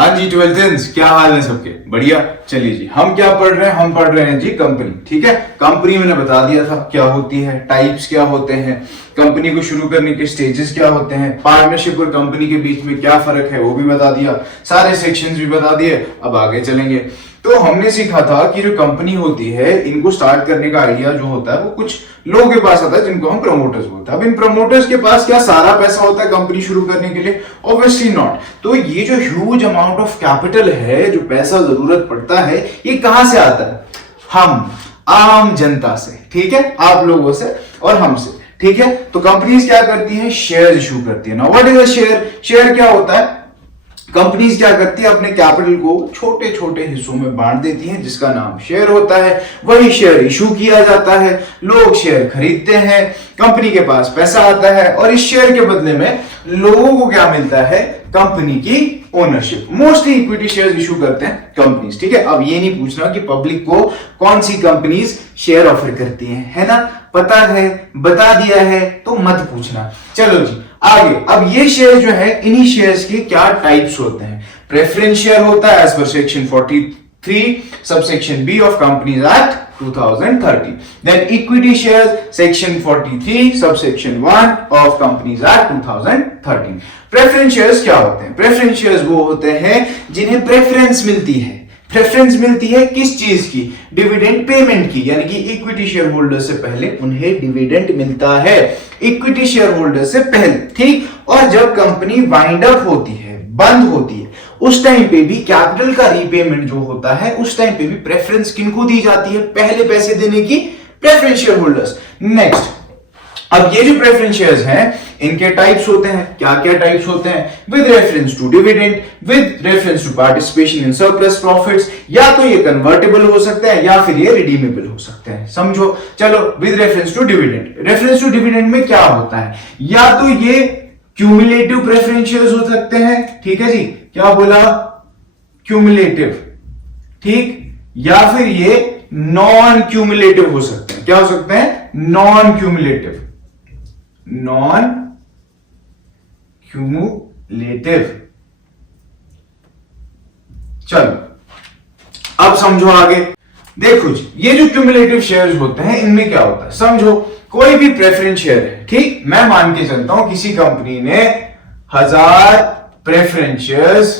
हाँ जी ट्वेल्थ, क्या हाल है सबके? बढ़िया। चलिए जी, हम क्या पढ़ रहे हैं? हम पढ़ रहे हैं जी कंपनी। ठीक है, कंपनी मैंने बता दिया था क्या होती है, टाइप्स क्या होते हैं, कंपनी को शुरू करने के स्टेजेस क्या होते हैं, पार्टनरशिप और कंपनी के बीच में क्या फर्क है वो भी बता दिया, सारे सेक्शंस भी बता दिए। अब आगे चलेंगे। तो हमने सीखा था कि जो कंपनी होती है, इनको स्टार्ट करने का आइडिया जो होता है वो कुछ लोगों के पास आता है जिनको हम प्रमोटर्स बोलते हैं। अब इन प्रमोटर्स के पास क्या सारा पैसा होता है कंपनी शुरू करने के लिए? Obviously not. तो ये जो ह्यूज अमाउंट ऑफ कैपिटल है, जो पैसा जरूरत पड़ता है, ये कहां से आता है? हम आम जनता से। ठीक है, आप लोगों से और हमसे। ठीक है, तो कंपनीज क्या करती है? शेयर इशू करती है ना। What is a share? Share क्या होता है? कंपनीज क्या करती है? अपने कैपिटल को छोटे छोटे हिस्सों में बांट देती हैं, जिसका नाम शेयर होता है। वही शेयर इशू किया जाता है, लोग शेयर खरीदते हैं, कंपनी के पास पैसा आता है और इस शेयर के बदले में लोगों को क्या मिलता है? कंपनी की ownership. Mostly equity share issue करते हैं कंपनीज। ठीक है, अब ये नहीं पूछना कि पब्लिक को कौन सी कंपनीज शेयर ऑफर करती हैं, है ना? पता है, बता दिया है, तो मत पूछना। चलो जी आगे। अब ये शेयर जो है, इन्हीं शेयर्स के क्या टाइप्स होते हैं? प्रेफरेंस शेयर होता है as per section 43 subsection B of companies act 2013। Then equity shares section 43 subsection 1 of companies act 2013। Preference shares क्या होते हैं? प्रेफरेंस शेयर्स वो होते हैं जिन्हें प्रेफरेंस मिलती है। प्रेफरेंस मिलती है किस चीज की? डिविडेंड पेमेंट की, यानी कि इक्विटी शेयर होल्डर से पहले उन्हें डिविडेंड मिलता है, इक्विटी शेयर होल्डर से पहले। ठीक, और जब कंपनी वाइंड अप होती है, बंद होती है, उस टाइम पे भी कैपिटल का रीपेमेंट जो होता है, उस टाइम पे भी प्रेफरेंस किनको दी जाती है? पहले पैसे देने की प्रेफरेंस शेयर होल्डर्स। नेक्स्ट, अब ये जो प्रेफरेंस शेयर्स हैं, इनके टाइप्स होते हैं। क्या क्या टाइप्स होते हैं? With reference to dividend, with reference to participation in surplus profits, या तो ये कन्वर्टेबल हो सकते हैं या फिर ये रिडीमेबल हो सकते हैं। समझो। चलो, with reference to dividend. Reference to dividend में क्या होता है? या तो ये क्यूमुलेटिव प्रेफरेंस शेयर्स हो सकते हैं। ठीक है जी, क्या बोला? क्यूमुलेटिव। ठीक, या फिर ये नॉन क्यूमुलेटिव हो सकते हैं। क्या हो सकते हैं? Non cumulative. Non cumulative. चलो अब समझो आगे। देखो जी, ये जो क्यूमुलेटिव शेयर्स होते हैं, इनमें क्या होता है? समझो, कोई भी प्रेफरेंस शेयर है। ठीक, मैं मान के चलता हूं किसी कंपनी ने 1000 प्रेफरेंस शेयर्स,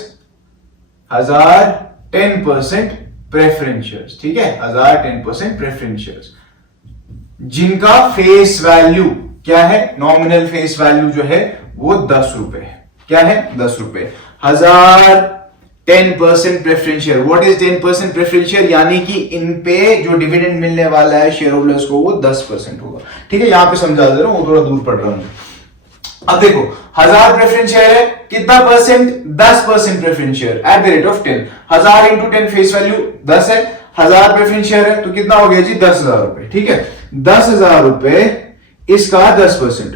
10% प्रेफरेंस शेयर्स। ठीक है, 10% प्रेफरेंस शेयर्स, जिनका फेस वैल्यू क्या है? नॉमिनल फेस वैल्यू जो है वो 10 रुपए है। क्या है? 10 रुपए। 10% preference share. What is 10% preference share? यानी कि इन पे जो डिविडेंड मिलने वाला है शेयर होल्डर्स को, वो 10% होगा। ठीक है, यहां पे समझा दे रहा हूं, वो थोड़ा दूर पड़ रहा हूं। अब देखो, 1000 प्रेफरेंस शेयर है, कितना percent? 10% preference share at the rate of 10। 1000 into 10 face value 10 है। 1000 प्रेफरेंस शेयर है तो कितना हो गया जी? 10,000 रुपए। ठीक है, 10,000 रुपए, इसका 10%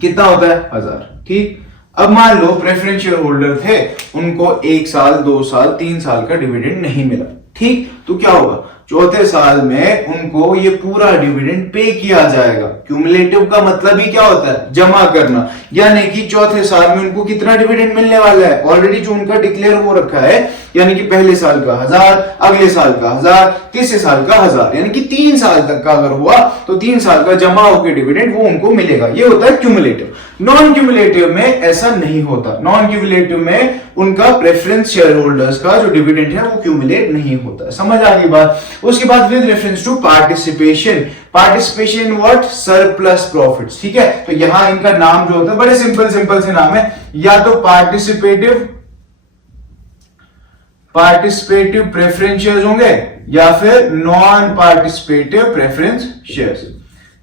कितना होता है? 1000। ठीक, अब मान लो प्रेफरेंस शेयर होल्डर थे, उनको 1 साल, 2 साल, 3 साल का डिविडेंड नहीं मिला। ठीक, तो क्या होगा? चौथे साल में उनको ये पूरा डिविडेंड पे किया जाएगा। क्यूमुलेटिव का मतलब ही क्या होता है? जमा करना। यानी कि चौथे साल में उनको कितना डिविडेंड मिलने वाला है? ऑलरेडी जो उनका डिक्लेयर हो रखा है, यानी कि पहले साल का 1000, अगले साल का 1000, तीसरे साल का 1000, यानी कि 3 साल तक का अगर हुआ तो 3 साल का जमा होकर डिविडेंड वो उनको मिलेगा। ये होता है क्यूमुलेटिव। नॉन क्यूमुलेटिव में ऐसा नहीं होता। नॉन क्यूमुलेटिव में उनका प्रेफरेंस शेयर होल्डर्स का जो डिविडेंड है वो क्यूमुलेट नहीं होता। समझ आ गई बात? उसके बाद with reference to participation. Participation in what? Surplus profits. ठीक है, तो यहां इनका नाम जो होता है, बड़े सिंपल सिंपल से नाम है, या तो पार्टिसिपेटिव प्रेफरेंस शेयर्स होंगे या फिर नॉन पार्टिसिपेटिव प्रेफरेंस शेयर्स।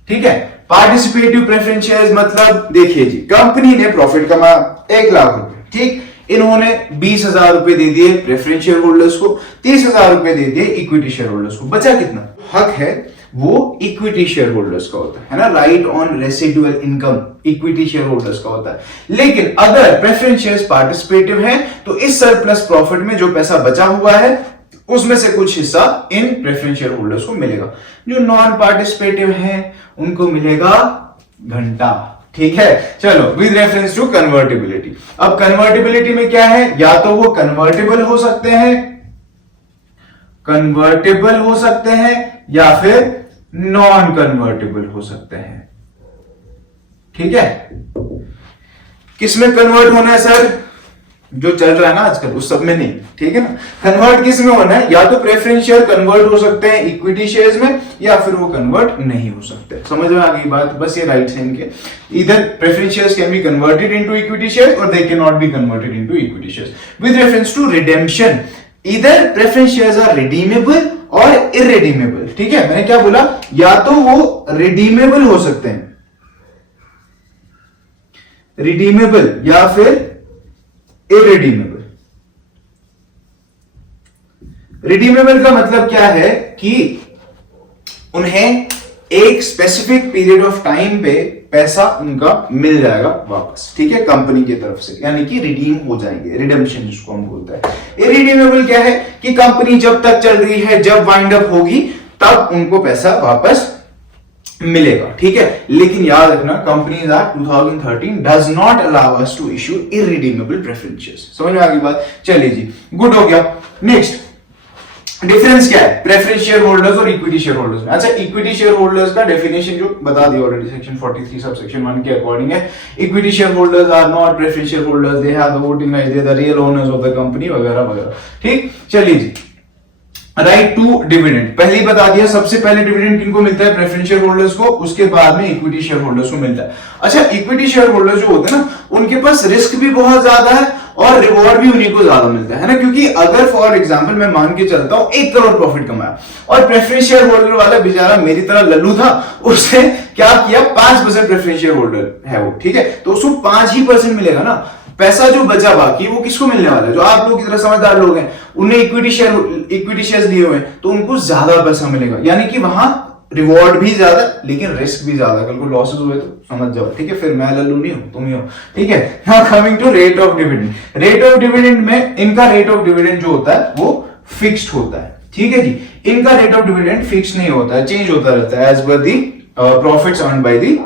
ठीक है, पार्टिसिपेटिव प्रेफरेंस शेयर्स मतलब, देखिए जी, कंपनी ने प्रॉफिट कमाया 1 लाख रुपए। ठीक, इन्होंने 20,000 रुपए दे दिए प्रेफरेंस शेयर होल्डर्स को, 30,000 रुपए दे दिए इक्विटी शेयर होल्डर्स को। बचा कितना? हक है वो इक्विटी शेयर होल्डर्स का होता है ना, right on residual income equity share holders का होता है। लेकिन अगर प्रेफरेंस शेयर्स पार्टिसिपेटिव हैं तो इस सरप्लस प्रॉफिट में जो पैसा बचा हुआ है उसमें से कुछ हिस्सा इन प्रेफरेंस शेयर होल्डर्स को मिलेगा। जो नॉन पार्टिसिपेटिव हैं उनको मिलेगा घंटा। ठीक है, चलो विद रेफरेंस टू कन्वर्टिबिलिटी। अब कन्वर्टिबिलिटी में क्या है, या तो वो कन्वर्टेबल हो सकते हैं, कन्वर्टेबल हो सकते हैं, या फिर नॉन कन्वर्टेबल हो सकते हैं। ठीक है, किसमें कन्वर्ट होना है सर, जो चल रहा है ना आजकल उस सब में नहीं, ठीक है ना। कन्वर्ट किस में होना है, या तो प्रेफरेंस शेयर कन्वर्ट हो सकते हैं इक्विटी शेयर्स में, या फिर वो कन्वर्ट नहीं हो सकते। समझ में आ गई बात, बस ये राइट है इनके, इधर preference shares can be converted into equity shares और they can not be converted into equity shares. With reference to redemption, इधर प्रेफरेंस शेयर्स आर रिडीमेबल और इररिडीमेबल। ठीक है, मैंने क्या बोला, या तो वो रिडीमेबल हो सकते हैं, रिडीमेबल, या फिर इररिडीमेबल। रिडीमेबल का मतलब क्या है कि उन्हें एक स्पेसिफिक पीरियड ऑफ टाइम पे पैसा उनका मिल जाएगा वापस, ठीक है, कंपनी की तरफ से, यानी कि रिडीम हो जाएंगे, रिडेम्पशन जिसको हम बोलते हैं। इररिडीमेबल क्या है कि कंपनी जब तक चल रही है, जब वाइंड अप होगी तब उनको पैसा वापस मिलेगा। ठीक है, लेकिन याद रखना companies act 2013 does not allow us to issue irredeemable preference shares. समझ में आ गई बात, चलिए जी, गुड हो गया। नेक्स्ट डिफरेंस क्या है प्रेफरेंस शेयर होल्डर्स और इक्विटी शेयर होल्डर्स में। अच्छा, इक्विटी शेयर होल्डर्स का डेफिनेशन जो बता दिया ऑलरेडी, सेक्शन 43 सब सेक्शन 1 के अकॉर्डिंग है। Equity share holders are not preference share holders, they have the voting right, they are the real owners of the company, वगैरह वगैरह। ठीक, चलिए जी, राइट टू डिविडेंड पहले ही बता दिया, सबसे पहले डिविडेंड किनको मिलता है, प्रेफरेंस शेयर होल्डर्स को, उसके बाद में इक्विटी शेयर होल्डर्स को मिलता है। अच्छा, इक्विटी शेयर होल्डर्स जो होते हैं ना, उनके पास रिस्क भी बहुत ज्यादा है और रिवॉर्ड भी उन्हीं को ज्यादा मिलता है ना, क्योंकि अगर फॉर एग्जांपल मैं मान के चलता हूं 1 करोड़ प्रॉफिट कमाया और प्रेफरेंस शेयर होल्डर वाला बेचारा मेरी तरह लल्लू था, उसने क्या किया, 5% प्रेफरेंस शेयर होल्डर है वो, ठीक है, तो उसको 5% मिलेगा ना। पैसा जो बचा बाकी वो किसको मिलने वाला है, जो आप लोग की तरह समझदार लोग हैं, उन्हें इक्विटी शेयर्स दिए हुए हैं, तो उनको ज्यादा पैसा मिलेगा, यानी कि वहां रिवॉर्ड भी ज्यादा लेकिन रिस्क भी ज्यादा। कल को लॉसेस हुए तो समझ जाओ, ठीक है, फिर मैं लल्लू नहीं हूं, तुम ही हो, ठीक है। Now coming to rate of dividend. Rate of dividend में इनका रेट ऑफ डिविडेंड जो होता है वो फिक्स्ड होता है, ठीक है जी। इनका रेट ऑफ डिविडेंड फिक्स नहीं होता है, चेंज होता रहता है as per the profits earned by the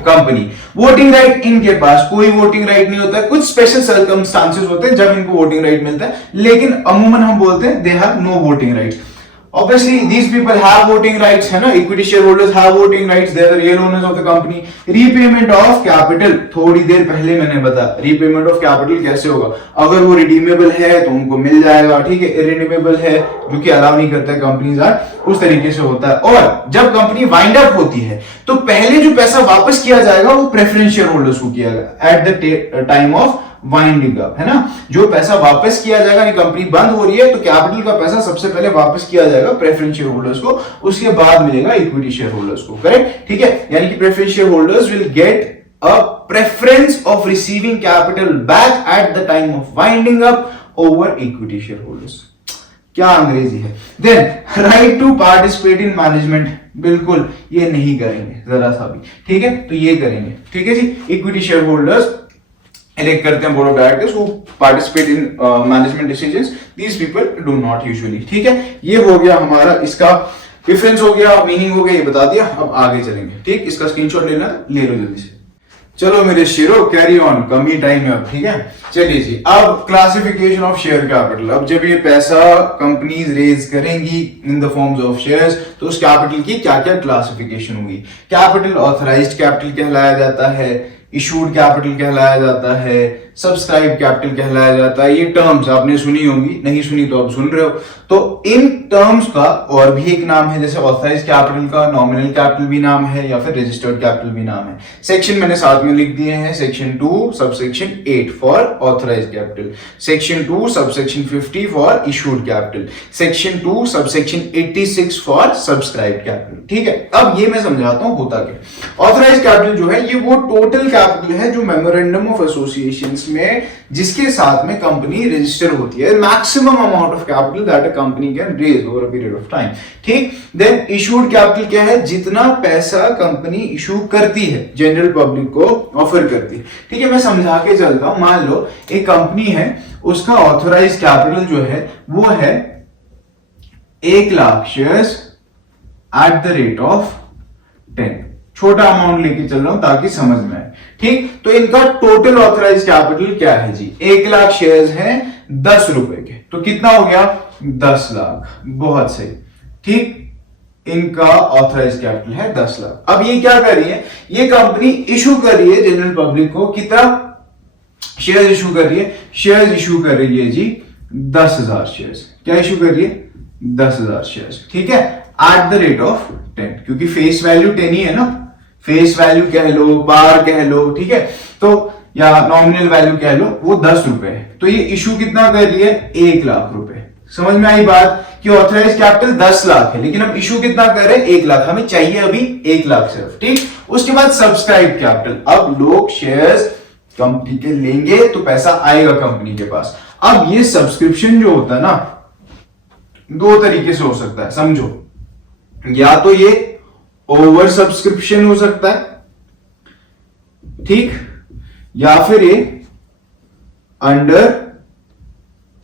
company. Voting right इनके पास कोई वोटिंग राइट नहीं होता है, कुछ स्पेशल सर्कमस्टांसेस होते हैं जब इनको वोटिंग राइट मिलता है, लेकिन अमूमन हम बोलते हैं they have no voting rights. Obviously, these people have voting rights, है ना, equity shareholders have voting rights, they are the real owners of the company. Repayment of capital, थोड़ी देर पहले मैंने बताया, repayment of capital कैसे होगा, अगर वो redeemable है तो उनको मिल जाएगा, ठीक है, irredeemable है जो कि अलाउ नहीं करता है कंपनीज एक्ट, उस तरीके से होता है। और जब कंपनी वाइंड अप होती है तो पहले जो पैसा वापस किया जाएगा वो प्रेफरेंस शेयर होल्डर्स को किया जाएगा at the time of winding up, है ना। जो पैसा वापस किया जाएगा, कंपनी बंद हो रही है तो कैपिटल का पैसा सबसे पहले वापस किया जाएगा प्रेफरेंस शेयर होल्डर्स को, उसके बाद मिलेगा इक्विटी शेयर होल्डर्स को, करेक्ट, ठीक है। यानी कि preference share holders will get a preference of receiving capital back at the time of winding up over equity shareholders। क्या अंग्रेजी है। Then right to participate in management, बिल्कुल ये नहीं करेंगे जरा सा भी, ठीक है, तो ये करेंगे, ठीक है जी। इक्विटी शेयर होल्डर्स elect करते हैं board of directors who participate in management decisions, these people do not usually, ठीक है। ये हो गया हमारा, इसका डिफरेंस हो गया, मीनिंग हो गया, ये बता दिया। अब आगे चलेंगे, ठीक, इसका स्क्रीनशॉट लेना ले लो जल्दी से। चलो मेरे शेरो, कैरी ऑन, कम ही टाइम है अब, ठीक है। चलिए जी, अब क्लासिफिकेशन ऑफ शेयर कैपिटल। अब जब ये पैसा कंपनीज रेज करेंगी in the forms of shares, तो उस कैपिटल की क्या क्या क्लासिफिकेशन होगी। कैपिटल ऑथराइज्ड कैपिटल कहलाया जाता है, इशूड कैपिटल कहलाया जाता है, सब्सक्राइब कैपिटल कहलाया जाता है। ये टर्म्स आपने सुनी होंगी, नहीं सुनी तो अब सुन रहे हो। तो इन टर्म्स का और भी एक नाम है, जैसे ऑथराइज्ड कैपिटल का नॉमिनल कैपिटल भी नाम है या फिर रजिस्टर्ड कैपिटल भी नाम है। सेक्शन मैंने साथ में लिख दिए हैं, section 2 subsection 8 for authorised capital, section 2 subsection 50 for issued capital, section 2 subsection 86 for subscribe capital, ठीक है। अब ये मैं समझाता हूं होता क्या। ऑथराइज्ड कैपिटल जो है ये वो टोटल कैपिटल है जो मेमोरेंडम ऑफ एसोसिएशन में जिसके साथ में कंपनी रजिस्टर होती है, maximum amount of capital that a company can raise over a period of time, ठीक। देन इशूड कैपिटल क्या है, जितना पैसा कंपनी इशू करती है, जनरल पब्लिक को ऑफर करती है, ठीक है। मैं समझा के चलता हूं, मान लो एक कंपनी है, उसका ऑथराइज्ड कैपिटल जो है वो है 1 lakh shares at the rate of 10, छोटा अमाउंट लेके चल रहा हूं ताकि समझ में आए। ठीक, तो इनका टोटल ऑथराइज कैपिटल क्या है जी? 1,00,000 शेयर्स हैं 10 रुपए के, तो कितना हो गया? 10 लाख। बहुत सही। ठीक, इनका ऑथराइज कैपिटल है 10 लाख। अब ये क्या कर रही है? ये कंपनी इशू कर रही है जनरल पब्लिक को कितना शेयर इशू कर रही है? शेयर इशू कर रही है जी 10,000 शेयर्स। क्या इशू कर रही है? 10,000 शेयर्स। ठीक है, एट द रेट ऑफ 10, क्योंकि फेस वैल्यू 10 ही है ना, फेस वैल्यू कह लो, बार कह लो, ठीक है, तो या नॉमिनल वैल्यू कह लो, वो 10 रुपए है। तो ये इशू कितना कर रही है? 1,00,000 रुपए। समझ में आई बात कि ऑथराइज कैपिटल 10 लाख है, लेकिन हम इशू कितना कर रहे हैं? 1,00,000। हमें चाहिए अभी 1,00,000 सिर्फ। ठीक, उसके बाद सब्सक्राइब कैपिटल। अब लोग शेयर्स कंपनी के लेंगे तो पैसा आएगा कंपनी के पास। अब ये सब्सक्रिप्शन जो होता है ना, दो तरीके से हो सकता है, समझो। या तो ये ओवर सब्सक्रिप्शन हो सकता है, ठीक, या फिर ये अंडर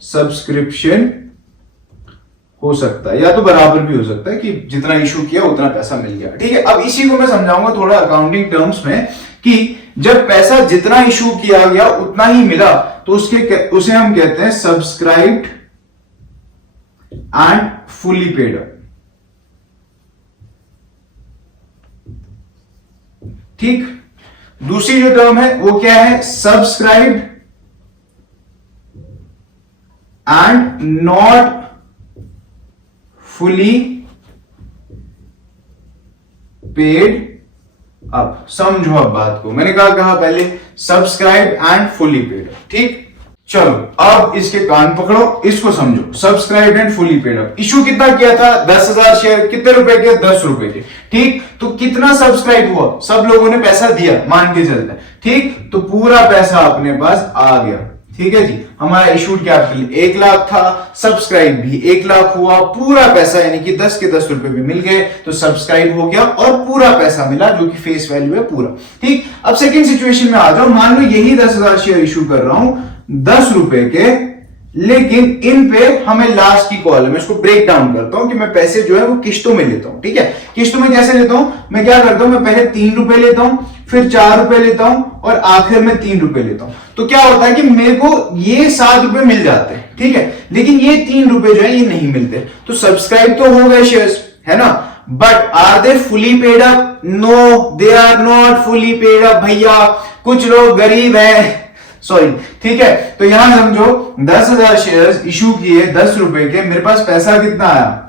सब्सक्रिप्शन हो सकता है, या तो बराबर भी हो सकता है कि जितना इशू किया उतना पैसा मिल गया। ठीक है, अब इसी को मैं समझाऊंगा थोड़ा अकाउंटिंग टर्म्स में कि जब पैसा जितना इशू किया गया उतना ही मिला तो उसे हम कहते हैं subscribed and fully paid up. ठीक, दूसरी जो टर्म है वो क्या है? Subscribed and not fully paid up. समझो अब बात को, मैंने कहा पहले सब्सक्राइब एंड फुली पेड। ठीक, चलो अब इसके कान पकड़ो, इसको समझो। Subscribe and fully paid up. Issue कितना किया था? 10,000 शेयर। कितने रुपए के? 10 रुपए के। ठीक, तो कितना सब्सक्राइब हुआ? सब लोगों ने पैसा दिया, मान के चलते हैं। ठीक, तो पूरा पैसा अपने पास आ गया। ठीक है जी, हमारा इशूड कैपिटल 1,00,000 था, सब्सक्राइब भी 1,00,000 हुआ, पूरा पैसा यानी कि 10 के 10 रुपए भी मिल गए, तो सब्सक्राइब हो गया और पूरा पैसा मिला जो कि फेस वैल्यू है पूरा। ठीक, अब सेकंड सिचुएशन में आ जाओ। मान लो यही 10,000 शेयर इशू कर रहा हूं 10 रुपए के, लेकिन इन पे हमें लास्ट की कॉल है। मैं इसको ब्रेक डाउन करता हूं कि मैं पैसे जो है वो किश्तों में लेता हूं। ठीक है, किश्तों में कैसे लेता हूं? मैं क्या करता हूं, मैं पहले 3 रुपए लेता हूं, फिर 4 रुपए लेता हूं और आखिर में 3 रुपए लेता हूं। तो क्या होता है कि मेरे को ये 7 रुपए मिल जाते हैं, ठीक है, लेकिन ये 3 रुपए जो है ये नहीं मिलते। तो सब्सक्राइब तो हो गए शेयर्स, है ना, but are they fully paid up? No, they are not fully paid up भैया। कुछ लोग गरीब हैं, सॉरी, ठीक है। तो यहां समझो 10,000 शेयर्स इशू किए 10 रुपए के, मेरे पास पैसा कितना आया?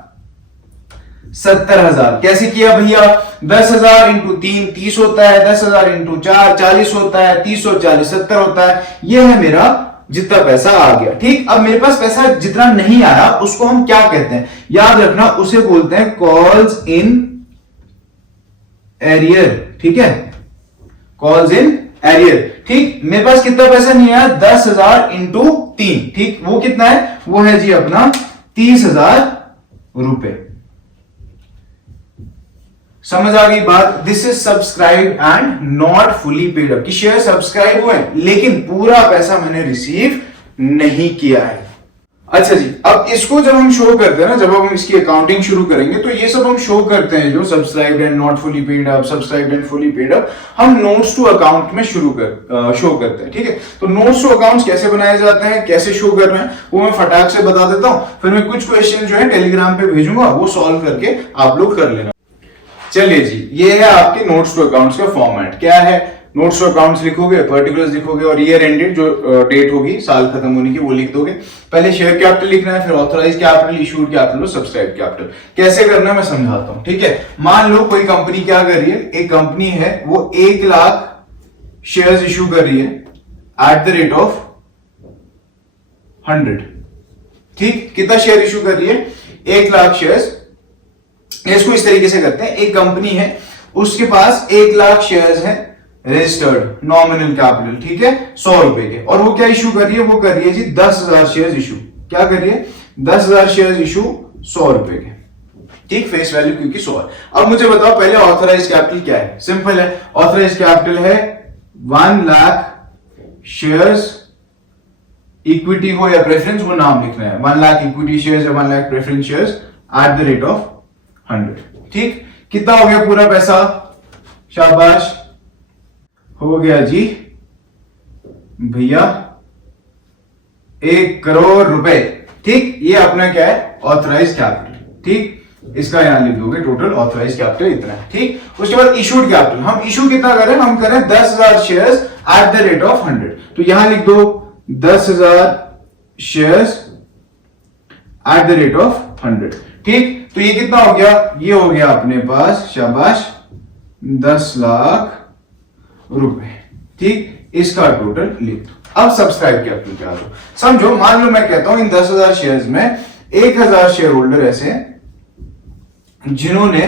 70,000। कैसे किया भैया? 10,000 इंटू 3 30 होता है, 10,000 इंटू 4 40 होता है, 30 और 40 70 होता है। यह है मेरा जितना पैसा आ गया। ठीक, अब मेरे पास पैसा जितना नहीं आया उसको हम क्या कहते हैं? याद रखना, उसे बोलते हैं कॉल्स इन एरियर। ठीक है, कॉल्स इन एरियर। ठीक, मेरे पास कितना पैसा नहीं आया? 10,000 इंटू 3। ठीक, वो कितना है? वो है जी अपना 30,000 रुपए। समझ आ गई बात? This is subscribe and not fully paid up, कि शेयर सब्सक्राइब हुए लेकिन पूरा पैसा मैंने रिसीव नहीं किया है। अच्छा जी, अब इसको जब हम शो करते हैं ना, जब हम इसकी अकाउंटिंग शुरू करेंगे तो ये सब हम शो करते हैं, जो subscribed and not fully paid up, subscribed and fully paid up, हम नोट्स टू अकाउंट में शो करते हैं। ठीक है, तो नोट्स टू अकाउंट्स कैसे बनाए जाते हैं, कैसे शो कर रहे हैं, वो मैं फटाक से बता देता हूं। फिर मैं कुछ क्वेश्चन जो है टेलीग्राम पे भेजूंगा, वो सॉल्व करके आप लोग कर लेना। चलिए जी, ये है आपके नोट्स टू अकाउंट्स का फॉर्मेट। क्या है? नोट्स टू अकाउंट्स लिखोगे, पर्टिकुलर्स लिखोगे और ईयर एंडेड जो डेट होगी साल खत्म होने की वो लिख दोगे। पहले शेयर कैपिटल लिखना है, फिर ऑथराइज कैपिटल, इशूड कैपिटल और सब्सक्राइब कैपिटल। कैसे करना है मैं समझाता हूं। ठीक है, मान लो कोई कंपनी क्या कर रही है, एक कंपनी है वो 1,00,000 शेयर्स इशू कर रही है एट द रेट ऑफ 100। ठीक, कितना शेयर इशू कर रही है? 1,00,000 शेयर्स। इसको इस तरीके से करते हैं, एक कंपनी है उसके पास 1,00,000 शेयर्स हैं रजिस्टर्ड, नॉमिनल कैपिटल, ठीक है, 100 रुपए के, और वो क्या इशू कर रही है? वो कर रही है जी 10,000 शेयर्स इशू। क्या कर रही है? 10,000 शेयर्स इशू 100 रुपए के। ठीक, फेस वैल्यू क्योंकि 100 है। अब मुझे बताओ पहले ऑथराइज कैपिटल क्या है? सिंपल है, ऑथराइज कैपिटल है 1,00,000 शेयर्स, इक्विटी हो या प्रेफरेंस वो नाम लिखना है, 1,00,000 इक्विटी शेयर्स या 1,00,000 preference shares at the rate of 100। ठीक, कितना हो गया पूरा पैसा? शाबाश, हो गया जी भैया 1 करोड़ रुपए। ठीक, ये अपना क्या है, ऑथराइज कैपिटल। ठीक, इसका यहां लिख दोगे टोटल ऑथराइज कैपिटल इतना है। ठीक, उसके बाद इशूड कैपिटल, हम इशू कितना करें, हम करें 10,000 shares at the rate of 100। तो यहां लिख दो 10,000 shares at the rate of 100। ठीक, तो ये कितना हो गया, ये हो गया अपने पास, शाबाश, 10 लाख रुपए। ठीक, इसका टोटल लिख दो। अब सब्सक्राइब कैपिटल पे आ जाओ। समझो, मान लो मैं कहता हूं इन 10,000 शेयर्स में 1,000 शेयर होल्डर ऐसे हैं जिन्होंने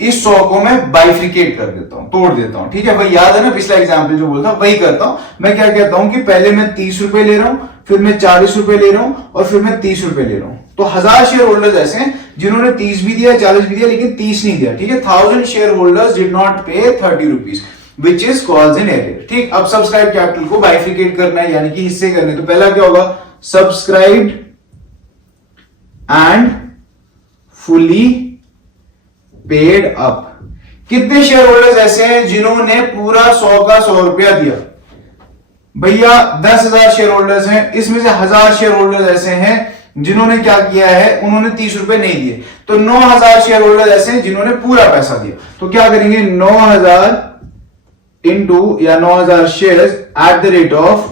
इस 100 को मैं बाइफ्रिकेट कर देता हूं, तोड़ देता हूं। ठीक है, वही याद है ना पिछला एग्जाम्पल जो बोलता वही करता हूं। मैं क्या कहता हूं कि पहले मैं 30 रुपए ले रहा हूं, फिर मैं 40 रुपए ले रहा हूं और फिर मैं 30 रुपए ले रहा हूं। तो 1000 शेयर होल्डर्स ऐसे हैं जिन्होंने 30 भी दिया, 40 भी दिया, लेकिन 30 नहीं दिया। ठीक है, 1000 शेयर होल्डर्स डिड नॉट पे 30 rupees which is called an arrear. ठीक, अब सब्सक्राइब कैपिटल को बाइफिकेट करना है, यानी कि हिस्से करने। तो पहला क्या होगा, subscribed and fully paid up. कितने शेयर होल्डर्स ऐसे हैं जिन्होंने पूरा 100 का 100 रुपया दिया? भैया 10,000 शेयर होल्डर्स हैं, इसमें से 1000 शेयर होल्डर्स ऐसे हैं जिन्होंने क्या किया है, उन्होंने 30 रुपए नहीं दिए। तो 9,000 शेयर होल्डर्स ऐसे हैं जिन्होंने पूरा पैसा दिया। तो क्या करेंगे, 9,000 इंटू या 9,000 shares at the rate of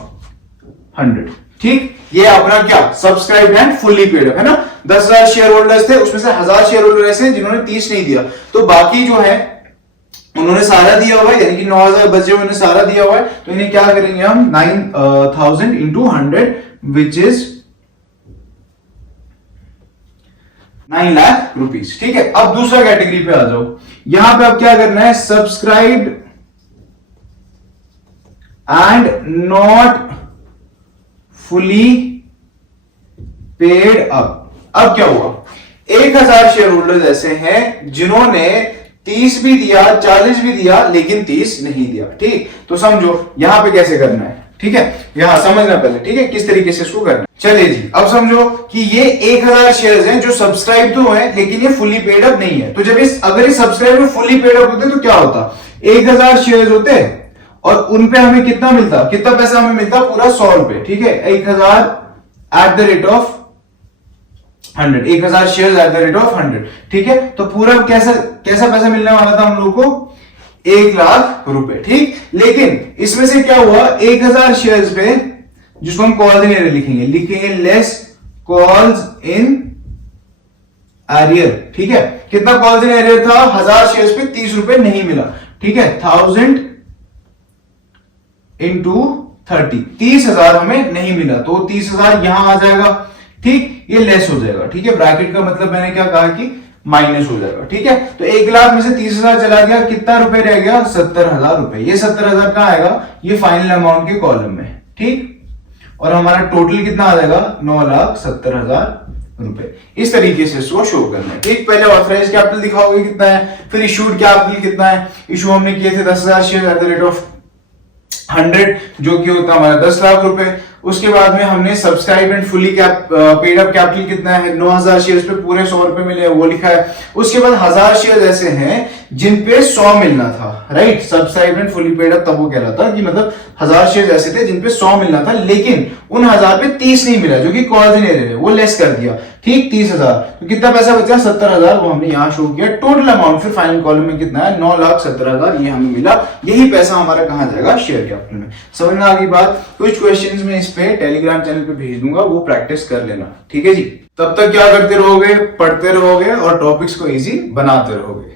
100। ठीक, ये अपना क्या, सब्सक्राइब एंड फुल्ली पेड है ना। 10,000 शेयर होल्डर्स थे, उसमें से 1000 शेयर होल्डर ऐसे हैं जिन्होंने 30 नहीं दिया। तो बाकी जो है उन्होंने सारा दिया हुआ है, यानी कि 9,000 बचे उन्होंने सारा दिया हुआ है। तो इन्हें क्या करेंगे हम, 9,000 into 100 which is 9 lakh rupees. ठीक है, अब दूसरा कैटेगरी पे आ जाओ। यहां पे अब क्या करना है, subscribed and not fully paid up. अब क्या हुआ, 1,000 शेयर होल्डर्स ऐसे हैं जिन्होंने 30 भी दिया, 40 भी दिया, लेकिन 30 नहीं दिया। ठीक, तो समझो यहां पे कैसे करना है। ठीक है, यहां समझना पहले, ठीक है, किस तरीके से इसको करना है। चलिए जी, अब समझो कि ये 1,000 शेयर्स हैं जो सब्सक्राइब तो हैं, लेकिन ये फुली पेड अप नहीं है। तो जब अगर ये सब्सक्राइब में फुली पेड अप होते तो क्या होता, 1,000 शेयर्स होते और उन पे हमें कितना मिलता, कितना पैसा हमें मिलता, पूरा 100 रुपए। ठीक है, 1,000 at the rate of 100, 1,000 shares at the rate of 100। ठीक है, तो पूरा कैसा पैसा मिलने वाला था हम लोग को, 1 लाख रुपए। ठीक, लेकिन इसमें से क्या हुआ, 1,000 शेयर्स पे, जिसको हम कॉल्स इन एरियर लिखेंगे लेस कॉल्स इन एरियर। ठीक है, कितना कॉल्स इन एरियर था, 1000 शेयर्स पे 30 रुपए नहीं मिला। ठीक है, 1000 इंटू 30, 30,000 हमें नहीं मिला, तो 30,000 यहां आ जाएगा। ठीक, ये लेस हो जाएगा। ठीक है, ब्रैकेट का मतलब मैंने क्या कहा कि माइनस हो जाएगा। ठीक है, तो 1 लाख में से 30,000 चला गया, कितना रुपए रह गया, 70,000 रुपए। ये 70,000 कहां आएगा, ये फाइनल अमाउंट के कॉलम में। ठीक, और हमारा टोटल कितना आ जाएगा, 9,70,000 रुपए। इस तरीके से इसको शो करना है। ठीक, पहले ऑथराइज कैपिटल दिखाओगे कितना है, फिर इशूड कैपिटल कितना है। इशू हमने किए थे 10,000 share at the rate of 100, जो कि होता हमारा 10 लाख रुपए। उसके बाद में हमने subscribe and fully paid up capital कितना है, 9,000 शेयर्स पे पूरे 100 रुपए मिले, वो लिखा है। उसके बाद 1000 शेयर्स ऐसे हैं जिन पे 100 मिलना था, right, subscribe and fully paid up तब वो कह रहा था कि मतलब 1000 शेयर्स ऐसे थे जिन पे 100 मिलना था, लेकिन उन 1000 पे 30 नहीं मिला, जो कि कॉल्स इन एरियर है, वो लेस कर दिया। ठीक, 30,000, तो कितना पैसा बचा, 70,000, वो हमने यहां शो किया। टोटल अमाउंट फिर फाइनल कॉलम में कितना है, 9,70,000, ये हमें मिला। यही पैसा हमारा कहां जाएगा, शेयर कैपिटल में। समझ में आ गई बात। कुछ क्वेश्चंस में इस पे टेलीग्राम चैनल पे भेज दूंगा, वो प्रैक्टिस कर लेना। ठीक है जी, तब तक क्या करते रहोगे, पढ़ते रहोगे और टॉपिक्स को इजी बनाते रहोगे।